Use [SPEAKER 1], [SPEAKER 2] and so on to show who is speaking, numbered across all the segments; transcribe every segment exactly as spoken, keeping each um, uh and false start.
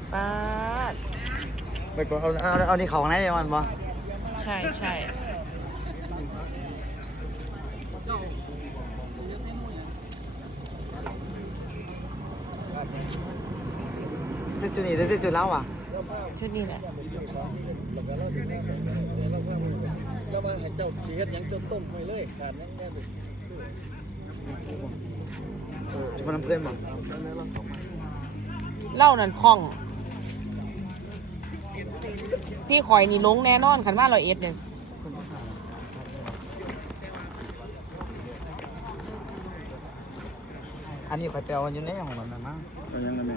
[SPEAKER 1] ป้าด
[SPEAKER 2] ไปก่อนเอาเอาเอานี่ของไหนเดี๋ยวมันบ่
[SPEAKER 1] ใช่ใช่
[SPEAKER 2] เสื้อชุดนี้หรือเสื้อชุดเล้าอ่ะ
[SPEAKER 1] ชุดนี้แหละ
[SPEAKER 3] แล้วว่าให้เจ้าชีเฮ็ดหยังเจ้าต้มไปเลยขาดยังแม่ดิ
[SPEAKER 2] เออชุดน้ำเพื่อนบ่
[SPEAKER 1] เล่านั่นคล่อง พี่คอยนี่ลงแน่นอนขันว่าร้อยเอ็ดเนี่ย
[SPEAKER 2] อันนี้ข่อยไปเอาอยู่ในของมันนะมั้ง
[SPEAKER 3] เอายังละแม่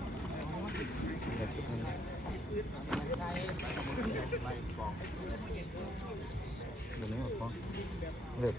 [SPEAKER 2] เดี๋ยวนี้บ่เลิก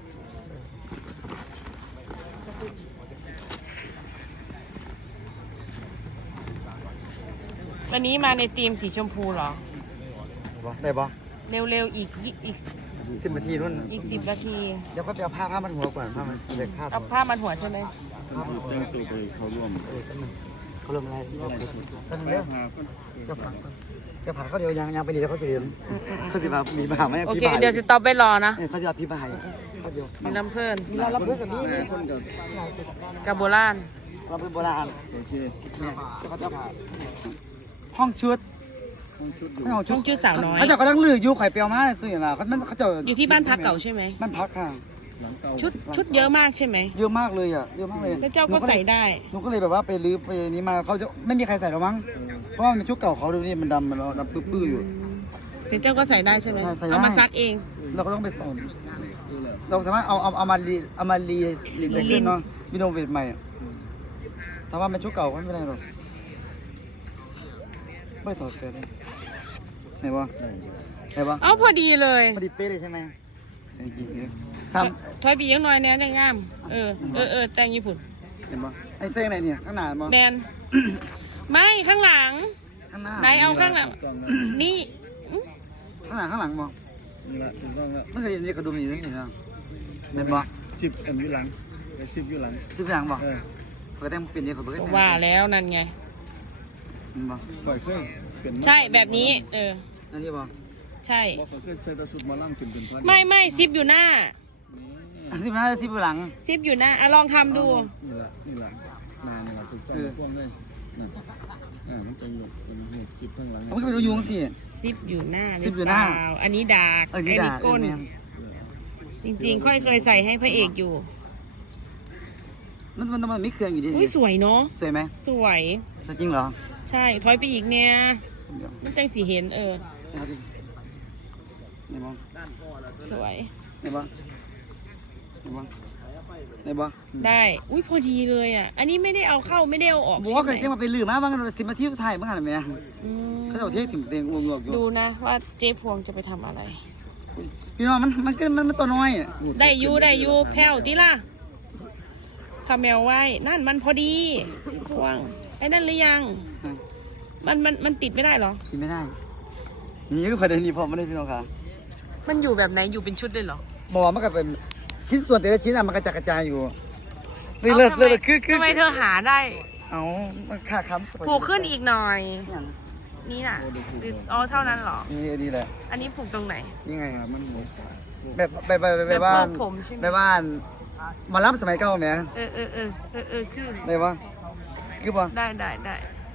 [SPEAKER 1] วันนี้มาในทีมสีชมพูเหรอ
[SPEAKER 2] บ่ได้บ่
[SPEAKER 1] เร็วๆอีกอีกอีก
[SPEAKER 2] สิบนาทีนู่น
[SPEAKER 1] อีกสิบนาที
[SPEAKER 2] เดี๋ยวก็ไปเอาผ้าผ้ามันหัวก่อนผ้ามันเด็กผ้า
[SPEAKER 1] เอาผ้ามันหัวใช่ไหม
[SPEAKER 3] ต้องแต่งตัวไปเข้าร่วม
[SPEAKER 2] เออแป๊บนึงเขาเริ่มอะไรแป๊บนึง
[SPEAKER 3] ไป
[SPEAKER 2] เด้อ
[SPEAKER 3] หาคน
[SPEAKER 2] จะผ่านจะผ่านเขาเดียวยังยังไปดีแล้วเขาจะเรียนเขาจะมามีปัญหาไหม
[SPEAKER 1] โอ
[SPEAKER 2] พี่
[SPEAKER 1] เค
[SPEAKER 2] บ่าย
[SPEAKER 1] เดี๋ยวสต็อปไปรอนะ
[SPEAKER 2] เขาจะพี่บ่ายเขาเดียว
[SPEAKER 1] มีลำเพลิน
[SPEAKER 2] มีเรารับเพื่อนกับนี่
[SPEAKER 3] หาคนกับ
[SPEAKER 1] กับโบราณ
[SPEAKER 2] เราเป็นโบราณ
[SPEAKER 3] โอเค
[SPEAKER 2] เนี่ยเขาจะผ่านห้องชุด
[SPEAKER 3] ห้องชุดอยู่
[SPEAKER 2] ไม่ห้อง
[SPEAKER 1] ช่องจุดสาวน้อย
[SPEAKER 2] เขาจะกำลังลืออยู่ไข่เปียวมาซื้อน่ะเขามันเขาจะ
[SPEAKER 1] อยู่ที่บ้านพักเก่าใช่ไหม
[SPEAKER 2] บ้านพักค่ะ
[SPEAKER 3] หลังเก่า
[SPEAKER 1] ชุดชุดเยอะมากใช่ไหม
[SPEAKER 2] เยอะมากเลยอ่ะเยอะมากเลย
[SPEAKER 1] แล้วเจ้าก็ใส่ได้
[SPEAKER 2] หนูก็เลยแบบว่าไปรื้อไปนี้มาเขาจะไม่มีใครใส่หรอกมั้งเพราะว่ามันเป็นชุดเก่าเขาดูนี่มันดำมันดำปื้อๆอยู่
[SPEAKER 1] ถึงเจ้าก็ใส่ได้ใช่ไหม
[SPEAKER 2] ใช่ใส่ได้
[SPEAKER 1] เอามาซักเอง
[SPEAKER 2] เราก็ต้องไปใส่
[SPEAKER 3] นี่แหละ
[SPEAKER 2] เราสามารถเอาเอาเอามารีเอามารีรีไซเคิลเนาะวิโนเวทใหม่อะถ้าว่ามันชุดเก่าก็ไม่เป็นไรหรอกไม่ถอดเสื้อเลยไหนวะไหนวะ
[SPEAKER 1] เอาพอดีเลย
[SPEAKER 2] พอดีเป๊ะเลยใช่ไหมจริงๆท
[SPEAKER 1] ถอยปียังน้อยเนี่ยยังงาม เออ เออเออแต่งญี่ปุ่น
[SPEAKER 2] ำเห็นปะไอ้เส้นไหนเนี่ยข้างหน้ามั้ง
[SPEAKER 1] แบน ไม่ข้างหลัง
[SPEAKER 2] ข้างหน้า
[SPEAKER 1] ไหนเอาข้างหลัง
[SPEAKER 3] ถูกต้องแล้ว
[SPEAKER 1] นี่อื้อ
[SPEAKER 2] ข้างหน้าข้างหลังมั้ง
[SPEAKER 3] นี่ละถูกต้องแล้ว
[SPEAKER 2] ไม่เคยเห็นนี่กระดุมนี่นี่นะเห็นปะ
[SPEAKER 3] สิบอันอยู่หลังไปสิบอยู่หลัง
[SPEAKER 2] สิบหลังปะ
[SPEAKER 3] เออ
[SPEAKER 2] เปิดแต่งเป็นนี่เปิดแต่ง
[SPEAKER 1] ว่าแล้วนั่นไง
[SPEAKER 2] เห็นปะ
[SPEAKER 3] ปล่อยเครื่องเป็น
[SPEAKER 1] ใช่แบบนี้ เออ
[SPEAKER 2] อันนี้ปะ
[SPEAKER 1] ใช่
[SPEAKER 3] บอกเขาเคยใส่ตะสุดมาล่ำขึ้นเป็นพัน
[SPEAKER 1] ไม่ไม่ซิปอยู่หน้า
[SPEAKER 2] อันสิบห้าสิบหลัง
[SPEAKER 1] ซิปอยู่หน้าอ่ะลองทำดู
[SPEAKER 3] นี่ละนี่ละนานนี่ละถูกต้องพ่วงเลยนั่นอ่ามันจะหยุดจะมาให้จิบข้างหลัง
[SPEAKER 2] เอามันก็ไปดูยุงสิ
[SPEAKER 1] ซิปอยู่หน้า
[SPEAKER 2] ซิปอยู่หน้า
[SPEAKER 1] รืเปล่อันนี้ดาก
[SPEAKER 2] เออนี่ด่า
[SPEAKER 1] ก้น
[SPEAKER 2] เออแม่น
[SPEAKER 1] จริงๆ ค่อยเคยใส่ให้พระเอกอยู่
[SPEAKER 2] มันมันมันไม่เครื่องอยู่ดี
[SPEAKER 1] อุ้ยสวยเนาะ
[SPEAKER 2] สวยไหม
[SPEAKER 1] สวย
[SPEAKER 2] สวยจริงเหรอ
[SPEAKER 1] ใช่ถอยไปอีกเนี่ย
[SPEAKER 2] เดี๋ยว
[SPEAKER 1] มันจังสีเห็นเออ
[SPEAKER 2] เอาดิไหนบ้าง
[SPEAKER 1] สวย
[SPEAKER 2] ไหนบ้างไหนบ้างไหนบ้าง
[SPEAKER 1] ได้ อุ้ยพอดีเลยอ่ะ อันนี้ไม่ได้เอาเข้าไม่ได้เอาออก
[SPEAKER 2] บอกว่าเค
[SPEAKER 1] ใช่
[SPEAKER 2] ย
[SPEAKER 1] ไหม
[SPEAKER 2] เที่ยวมาไปลืมมาบ้างกันสิบนาทีสุดท้ายบ้างกันไหม
[SPEAKER 1] อืม
[SPEAKER 2] เขาจะเอาเที่ยวถึงเตียงอ้วงงอกอยู่
[SPEAKER 1] ดูนะว่าเจ๊พวงจะไปทำอะไร
[SPEAKER 2] พี่น้องมันมันก็มันมันตัวน้อยอะ
[SPEAKER 1] ได้อยูได้อยูแผ่วติล่ะคาเมลไว้ นั่นมันพอดีพวง ไอ้นั่นหรือยัง มันมันมันติดไม่ได้เหรอ
[SPEAKER 2] กินไม่ได้นี่ก็ประเด็นนี้พอไม่ได้พี่น้องค่ะ
[SPEAKER 1] มันอยู่แบบไหนอยู่เป็นชุดเลยเหรอ
[SPEAKER 2] บอกว่ามันก็เป็นชิ้นส่วนแต่ละชิ้นอะมันกระจายกระจายอยู่นี่เลิศเลิศคือคือ
[SPEAKER 1] ทำไมเธอหาได้
[SPEAKER 2] เอามันค่าค้ำ
[SPEAKER 1] ผูกขึ้นอีกหน่อย
[SPEAKER 2] อย่าง
[SPEAKER 1] นี่น่ะอ๋อเท่านั้นเหรอ
[SPEAKER 2] นี่ดีแหละ
[SPEAKER 1] อันนี้ผูกตรงไหน
[SPEAKER 2] นี่ไง
[SPEAKER 3] มันหมด
[SPEAKER 2] แบบไปไปไปไปบ้าน
[SPEAKER 1] แบบผมใช่ไหม
[SPEAKER 2] ไปบ้านหมารับสมัยเก่าไหม
[SPEAKER 1] เออเออเออเออเออคือ
[SPEAKER 2] ได้ปะคือปะ
[SPEAKER 1] ได้ได้ได้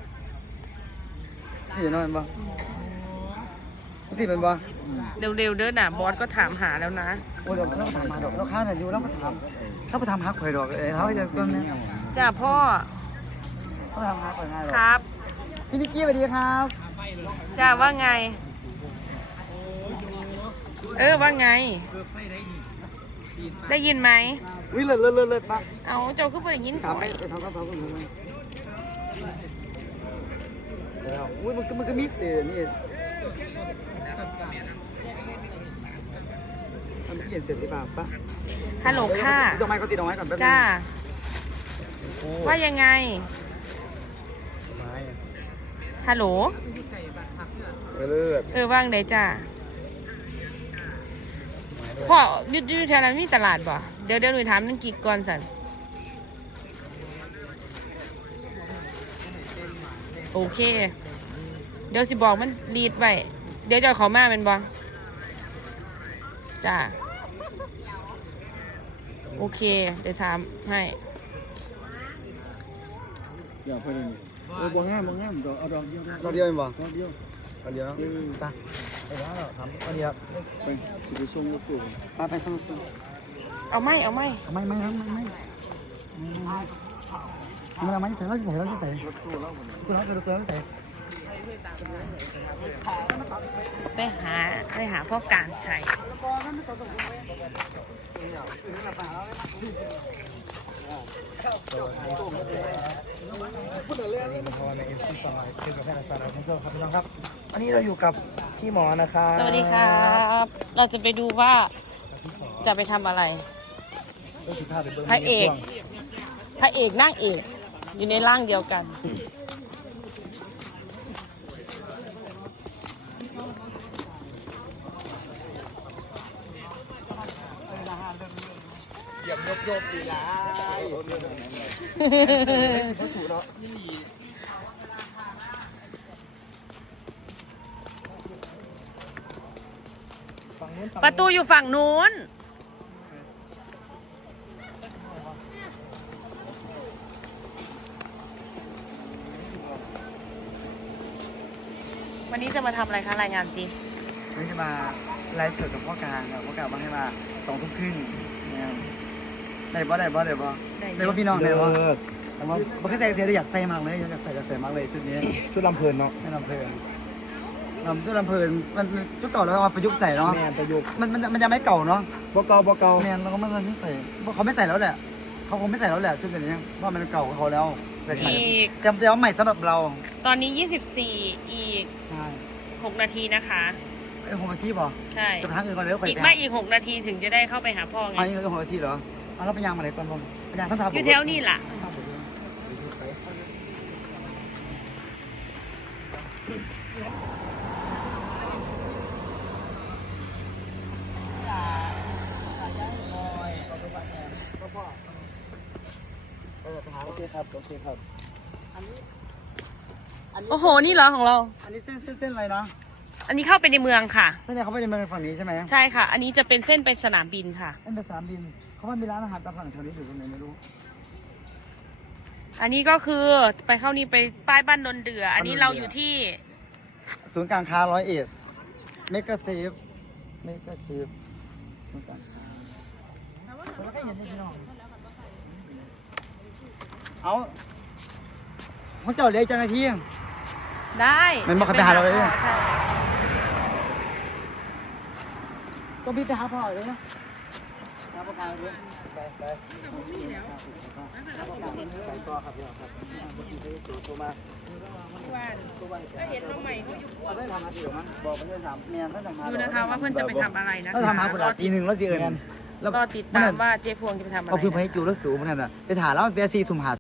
[SPEAKER 2] สีนอนปะสีเป็นปะ
[SPEAKER 1] เร็วๆเด้อน่ะบอสก็ถามหาแล้วนะ
[SPEAKER 2] โอ้ยเดี๋ยวเราถามมาดอกเราค้าหน่อยอยู่เราก็ถามเราไปทำฮักข่อยดอกเอ้ยเขาจะต้นนี้
[SPEAKER 1] จ้าพ่อ
[SPEAKER 2] เขาทำฮักข่อยง่ายหรอก
[SPEAKER 1] ครับ
[SPEAKER 2] พี่นิกกี้สวัสดีครับ
[SPEAKER 1] จ้าว่าไง เออว่าไง ได้ยินไหม
[SPEAKER 2] วิเลิศเลิศเลิศเลิศปะ
[SPEAKER 1] เอาเจ้าขึ้นไปยิน
[SPEAKER 2] ถาม
[SPEAKER 1] ข่
[SPEAKER 2] ไป
[SPEAKER 1] อย
[SPEAKER 2] ไปทำกับเขาก็รู้แล้วอุ้ยมันก็มันก็มิกซ์เลยนี่ทำเปลี่ยนเสร็จหรือเปล่าปะ
[SPEAKER 1] ฮัลโหลค่ะ
[SPEAKER 2] ติดดอกไม้ก็ติดดอกไม้ก่อนแป๊บนึง
[SPEAKER 1] จ้า
[SPEAKER 2] โอ้
[SPEAKER 1] ว่ายังไง
[SPEAKER 2] ไม้อะ
[SPEAKER 1] ฮัลโหล
[SPEAKER 2] เออเลิศ
[SPEAKER 1] เออว่างได้จ้า พ่ออยุดยุดแถวนั้นมีตลาดป่ะเดี๋ยวเดี๋ยวหนูถามนั่งกี่ก่อนสันโอเค เดี๋ยวสิบอกมันรีดไว้เดี๋ยวจะเอาเขามาเป็นบ่จ้าโอเค เดี๋ยวถามให้
[SPEAKER 3] เดี๋ยวเพื่อนนี่โอ้บ่งามบ่งามดอกเอาดอกเดียว
[SPEAKER 2] เราเดียวเองบ่
[SPEAKER 3] ดอกเดียว
[SPEAKER 2] เราเดียวนะตาไปแล้วเหรอครับเราเดียว
[SPEAKER 3] ไปสิไปส่งลูกปู่
[SPEAKER 2] ไปไปสนุก
[SPEAKER 1] เอาไหมเอาไหม
[SPEAKER 2] ไม่ไม่ไม่ไม่ไม่ไม่ไม่ใส่เราใส่เราใส่
[SPEAKER 3] รถตู้เราบ่เนี่ย
[SPEAKER 2] ตัวเราใส่ตัวเราใส่
[SPEAKER 1] ไปหาไปหาพ่อการชัย
[SPEAKER 2] พูดเรื่องนี้มันพอในเอฟซีสองร้อยเป็นกับแพทย์อาจารย์ของเจ้าครับพี่น้องครับอันนี้เราอยู่กับพี่หมอนะครับ
[SPEAKER 1] สวัสดีครับ เราจะไปดูว่าจะไปทำอะไร พระเอก พระเอกนั่งเอกอยู่ในร่างเดียวกัน
[SPEAKER 2] เหยียบยกยกดีละพระสูเนาะ
[SPEAKER 1] ประตูอยู่ฝั่งนู้น วันนี้จะมาทำอะไรคะรายงานสิ
[SPEAKER 2] วันนี้จะมาไลฟ์สดกับพ่อการครับพ่อการมาให้มาสองทุ่มครึ่งนะครับได้บ่ได้บ่ได้บ่ได้บ่พี่น้องได้บ่แต่ว่าบ่เคยใส่เสียได้อยากใส่มากเลยอยากใส่อยากใส่มากเลยชุดนี้ชุดลำเพลินเนาะไม่ลำเพลินลำชุดลำเพลินมันชุดเก่าแล้วเอามาประยุกต์ใส่เนาะแมนประยุกต์มันมันมันยังไม่เก่าเนาะบ่เก่าบ่เก่าแมนเราก็ไม่เคยใส่เขาไม่ใส่แล้วแหละเขาคงไม่ใส่แล้วแหละชุดแบบนี้เพราะมันเก่าของเขาแล้วแต่ใหม่
[SPEAKER 1] อีก
[SPEAKER 2] จำเดี๋ยวใหม่สำหรับเรา
[SPEAKER 1] ตอนนี้ยี่สิบสี่อีก
[SPEAKER 2] ใช่
[SPEAKER 1] หกนาทีนะคะ
[SPEAKER 2] ไอ้หัวกะทิบ่
[SPEAKER 1] ใช่
[SPEAKER 2] จะทางอื่นก่อนเดี๋ยวไป
[SPEAKER 1] อีกไม่อีกหกนาทีถึงจะได้เข้าไปหาพ่อไง
[SPEAKER 2] อันนี้คือหัวกะทิเหรอเอาแล้วไปยางมาไหนก่อนผมไปยางท่านทา
[SPEAKER 1] อยู่แถวนี่ล่ะ
[SPEAKER 2] โอเคครับโอเคครับ
[SPEAKER 1] โอ้โห นี่เหรอของเรา
[SPEAKER 2] อันนี้เส้นเส้นเส้นอะไรนะ
[SPEAKER 1] อันนี้เข้าไปในเมืองค่ะ
[SPEAKER 2] เส้นเนี่ยเขาไปในเมืองฝั่งนี้ใช่ไหม
[SPEAKER 1] ใช่ค่ะ อันนี้จะเป็นเส้นไปสนามบินค่ะ
[SPEAKER 2] เส้นไปสนามบินเขาว่ามีร้านอาหารตามสั่งแถวนี้อยู่ตรงไหนไม่รู้
[SPEAKER 1] อันนี้ก็คือไปเข้านี่ไปป้ายบ้านนนเดือ อันนี้เราอยู่ที่
[SPEAKER 2] ศูนย์การค้าร้อยเอ็ดเมกะเซฟเมกะเซฟศูนย์การค้าแล้วก็เห็นในพี่น้องเอาเขาเจ้าเลี้ยงเจ้าหน้าที่
[SPEAKER 1] ได้
[SPEAKER 2] มันมาขับไปหาเราเลย
[SPEAKER 1] ใช่
[SPEAKER 2] ต้องพี่ไปหาพ่อเลยนะหาพ่อการเลยไปไปใส่ต่อครับพี่ครับเมื่อกี้ได้สูตรมา
[SPEAKER 1] ก็เห็นน้องใหม่เขาอยู่
[SPEAKER 2] เราได้ทำมาดีหรือมั้งบอกไม่ได้ทำเมียนท่านทำมา
[SPEAKER 1] ดูนะคะว่าเพื่อนจะไปทำอะไรนะ
[SPEAKER 2] ถ้าทำมาคนละตีหนึ่งแล้วสิเอิญ
[SPEAKER 1] รอติดตามว่าเจ๊พวงจะไปทำอะไร
[SPEAKER 2] เอาพื้นไปให้จูแล้วสูงเหมือนกันอ่ะไปถ่ายแล้วเตียซีถุ่มหา